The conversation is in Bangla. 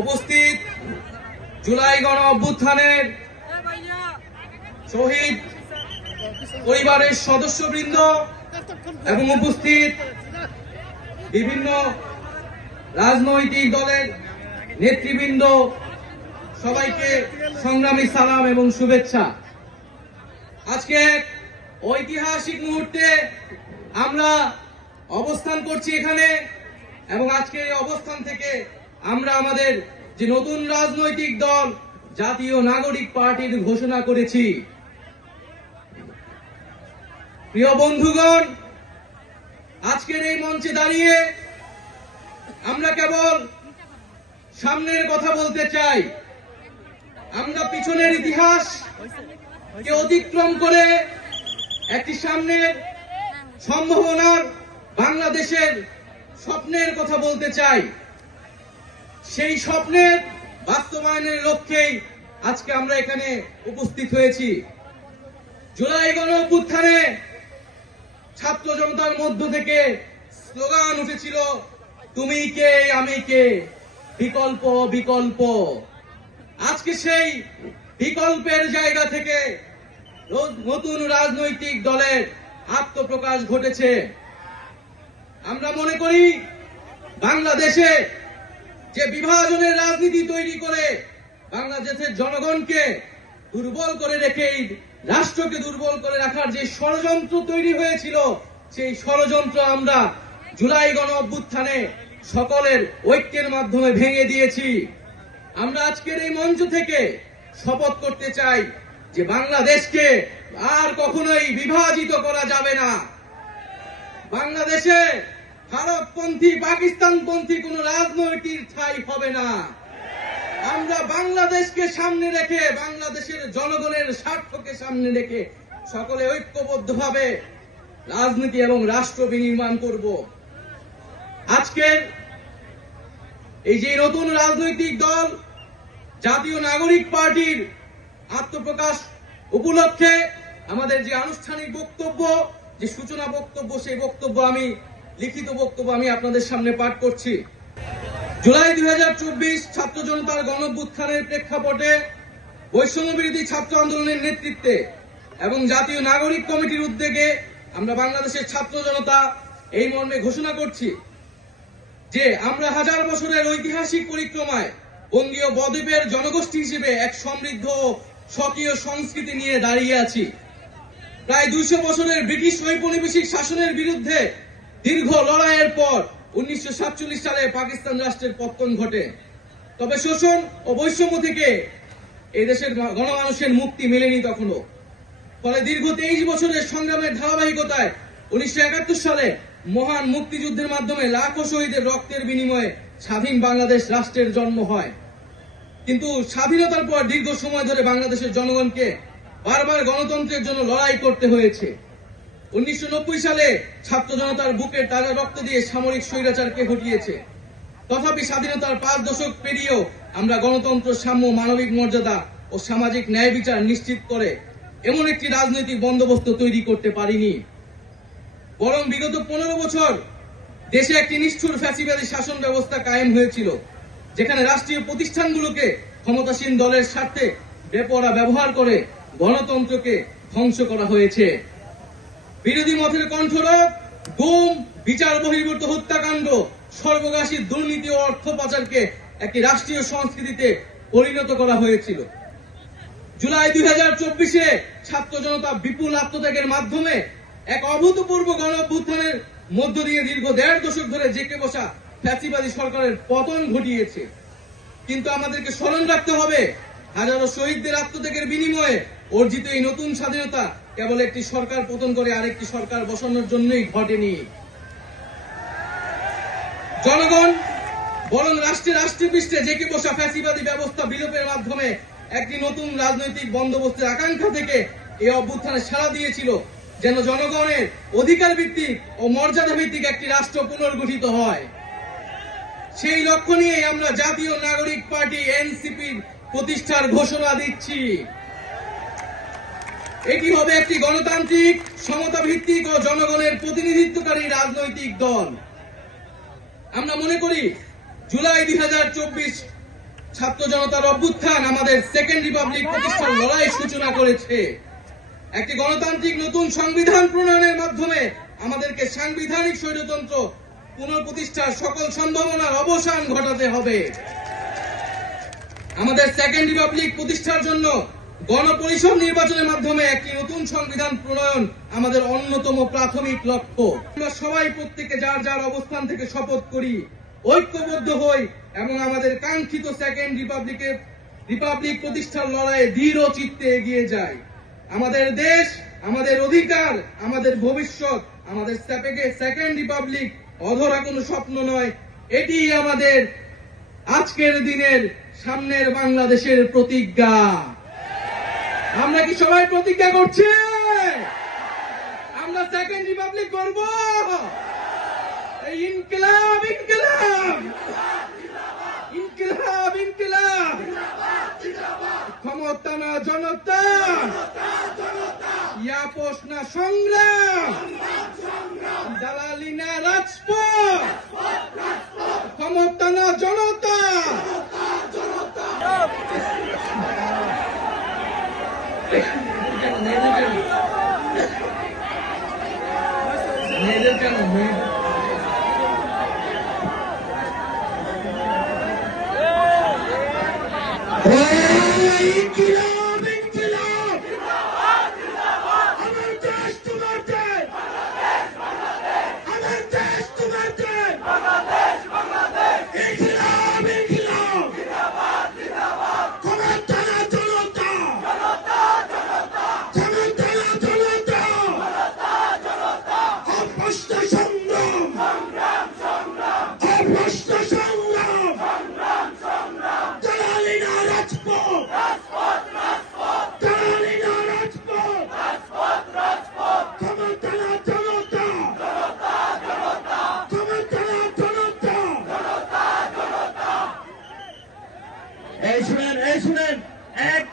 উপস্থিত জুলাই গণ অভ্যুত্থানের শহীদ পরিবারের সদস্যবৃন্দ এবং উপস্থিত বিভিন্ন রাজনৈতিক দলের নেতৃবৃন্দ, সবাইকে সংগ্রামী সালাম এবং শুভেচ্ছা। আজকে ঐতিহাসিক মুহূর্তে আমরা অবস্থান করছি এখানে, এবং আজকের এই অবস্থান থেকে আমরা আমাদের যে নতুন রাজনৈতিক দল জাতীয় নাগরিক পার্টির ঘোষণা করেছি। প্রিয় বন্ধুগণ, আজকের এই মঞ্চে দাঁড়িয়ে আমরা কেবল সামনের কথা বলতে চাই। আমরা পিছনের ইতিহাস কে অতিক্রম করে একটি সামনের সম্ভাবনার বাংলাদেশের স্বপ্নের কথা বলতে চাই। সেই স্বপ্নের বাস্তবায়নের লক্ষ্যেই আজকে আমরা এখানে উপস্থিত হয়েছি। জুলাই গণ অভ্যুত্থানে ছাত্র জনতার মধ্য থেকে স্লোগান উঠেছিল, তুমি কে আমি কে, বিকল্প বিকল্প। আজকে সেই বিকল্পের জায়গা থেকে নতুন রাজনৈতিক দলের আত্মপ্রকাশ ঘটেছে। আমরা মনে করি বাংলাদেশে যে বিভাজনের রাজনীতি তৈরি করে বাংলাদেশের জনগণকে দুর্বল করে রেখে রাষ্ট্রকে দুর্বল করে রাখার যে ষড়যন্ত্র তৈরি হয়েছিল, সেই ষড়যন্ত্র আমরা জুলাই গণ অভ্যুত্থানে সকলের ঐক্যের মাধ্যমে ভেঙে দিয়েছি। আমরা আজকের এই মঞ্চ থেকে শপথ করতে চাই যে বাংলাদেশকে আর কখনোই বিভাজিত করা যাবে না। বাংলাদেশে ভারতপন্থী পাকিস্তানপন্থী কোন রাজনৈতিক ঠাঁই হবে না। আমরা বাংলাদেশকে সামনে রেখে, বাংলাদেশের জনগণের স্বার্থকে সামনে রেখে সকলে ঐক্যবদ্ধভাবে রাজনীতি এবং রাষ্ট্র বিনির্মাণ করব। আজকের এই যে নতুন রাজনৈতিক দল জাতীয় নাগরিক পার্টির আত্মপ্রকাশ উপলক্ষে আমাদের যে আনুষ্ঠানিক বক্তব্য, যে সূচনা বক্তব্য, সেই বক্তব্য আমি লিখিত বক্তব্য আমি আপনাদের সামনে পাঠ করছি। জুলাই 2024 ছাত্র জনতার গণ অভ্যুত্থানের প্রেক্ষাপটে বৈষম্য বিরোধী ছাত্র আন্দোলনের নেতৃত্বে এবং জাতীয় নাগরিক কমিটির উদ্যোগে আমরা বাংলাদেশের ছাত্র জনতা এই মর্মে ঘোষণা করছি যে আমরা হাজার বছরের ঐতিহাসিক পরিক্রমায় বঙ্গীয় বদ্বীপের জনগোষ্ঠী হিসেবে এক সমৃদ্ধ স্বকীয় সংস্কৃতি নিয়ে দাঁড়িয়ে আছি। প্রায় 200 বছরের ব্রিটিশ ঔপনিবেশিক শাসনের বিরুদ্ধে দীর্ঘ লড়াইয়ের পর 1947 সালে পাকিস্তান রাষ্ট্রের পতন ঘটে। তবে শোষণ ও বৈষম্য থেকে এই দেশের গণমানুষের মুক্তি মেলেনি তখনো। ফলে দীর্ঘ 23 বছরের সংগ্রামের ধারাবাহিকতায় 1971 সালে মহান মুক্তিযুদ্ধের মাধ্যমে লাখো শহীদের রক্তের বিনিময়ে স্বাধীন বাংলাদেশ রাষ্ট্রের জন্ম হয়। কিন্তু স্বাধীনতার পর দীর্ঘ সময় ধরে বাংলাদেশের জনগণকে বারবার গণতন্ত্রের জন্য লড়াই করতে হয়েছে। 1990 সালে ছাত্র জনতার বুকের তাজা রক্ত দিয়ে সামরিক স্বৈরাচারকে হটিয়েছে। তথাপি স্বাধীনতার 5 দশক পেরিয়েও আমরা গণতন্ত্র, সাম্য, মানবিক মর্যাদা ও সামাজিক ন্যায় বিচার নিশ্চিত করে এমন একটি রাজনৈতিক বন্দোবস্ত তৈরি করতে পারিনি। বরং বিগত 15 বছর দেশে একটি নিষ্ঠুর ফ্যাসিবাদী শাসন ব্যবস্থা কায়েম হয়েছিল, যেখানে রাষ্ট্রীয় প্রতিষ্ঠানগুলোকে ক্ষমতাসীন দলের স্বার্থে বেপরোয়া ব্যবহার করে গণতন্ত্রকে ধ্বংস করা হয়েছে। বিরোধী মতের কণ্ঠরোধ, গুম, বিচার বহির্ভূত হত্যাকাণ্ড, সর্বগ্রাসী দুর্নীতি ও অর্থ পাচারকে একটি রাষ্ট্রীয় সংস্কৃতিতে পরিণত করা হয়েছিল। জুলাই 2024-এ ছাত্র জনতা বিপুল আত্মত্যাগের মাধ্যমে এক অভূতপূর্ব গণ অভ্যুত্থানের মধ্য দিয়ে দীর্ঘ 1.5 দশক ধরে জেঁকে বসা ফ্যাসিবাদী সরকারের পতন ঘটিয়েছে। কিন্তু আমাদেরকে স্মরণ রাখতে হবে, হাজারো শহীদদের আত্মত্যাগের বিনিময়ে অর্জিত এই নতুন স্বাধীনতা কেবল একটি সরকার পতন করে আরেকটি সরকার বসানোর জন্যই ঘটেনি। জনগণ বরং রাষ্ট্রপৃষ্ঠে জেঁকে বসা ফ্যাসিবাদী ব্যবস্থা বিলোপের মাধ্যমে একটি নতুন রাজনৈতিক বন্দোবস্তের আকাঙ্ক্ষা থেকে এই অভ্যুত্থানে সাড়া দিয়েছিল, যেন জনগণের অধিকার ভিত্তিক ও মর্যাদা ভিত্তিক একটি রাষ্ট্র পুনর্গঠিত হয়। সেই লক্ষ্য নিয়ে আমরা জাতীয় নাগরিক পার্টি এনসিপির প্রতিষ্ঠার ঘোষণা দিচ্ছি। এটি হবে একটি গণতান্ত্রিক, সমতা ভিত্তিক ও জনগণের প্রতিনিধিত্বকারী রাজনৈতিক দল। আমরা মনে করি জুলাই 2024 ছাত্র জনতার অভ্যুত্থান আমাদের সেকেন্ড রিপাবলিক প্রতিষ্ঠার লড়াই সূচনা করেছে। একটি গণতান্ত্রিক নতুন সংবিধান প্রণয়নের মাধ্যমে আমাদেরকে সাংবিধানিক স্বৈরতন্ত্র পুনঃপ্রতিষ্ঠার সকল সম্ভাবনার অবসান ঘটাতে হবে। আমাদের সেকেন্ড রিপাবলিক প্রতিষ্ঠার জন্য গণপরিষদ নির্বাচনের মাধ্যমে একটি নতুন সংবিধান প্রণয়ন আমাদের অন্যতম প্রাথমিক লক্ষ্য। আমরা সবাই প্রত্যেকে যার যার অবস্থান থেকে শপথ করি, ঐক্যবদ্ধ হই এবং আমাদের কাঙ্ক্ষিত সেকেন্ড রিপাবলিক প্রতিষ্ঠার লড়াইয়ে দৃঢ় চিত্তে এগিয়ে যাই। আমাদের দেশ, আমাদের অধিকার, আমাদের ভবিষ্যৎ, আমাদের সেকেন্ড রিপাবলিক অধরা কোনো স্বপ্ন নয়, এটি আমাদের আজকের দিনের সামনের বাংলাদেশের প্রতিজ্ঞা। আমরা কি সবাই প্রতিজ্ঞা করছি আমরা সেকেন্ড রিপাবলিক করব? ইনকিলাব ইনকিলাব ইনকিলাব ইনকিলাব, ক্ষমতা না জনতা, ইয়াপস না সংগ্রাম, দালালি না রাজপথ, ক্ষমতা না জনতা। মেয়েদের কেন ইনকিলাব ইনকিলাব, আমার দেশ তোমার দেশ, আমার দেশ তোমার দেশ, ইনকিলাব ইনকিলাব, ক্ষমতা না জনতা, জনতা না জনতা, অভ্যস্ত সংগ্রাম, অভ্যস্ত সংগ্রাম, দালালি না রাজপথ, দালালি না রাজপথ, ক্ষমতা না জনতা, ক্ষমতা না জনতা। এই শুনেন এক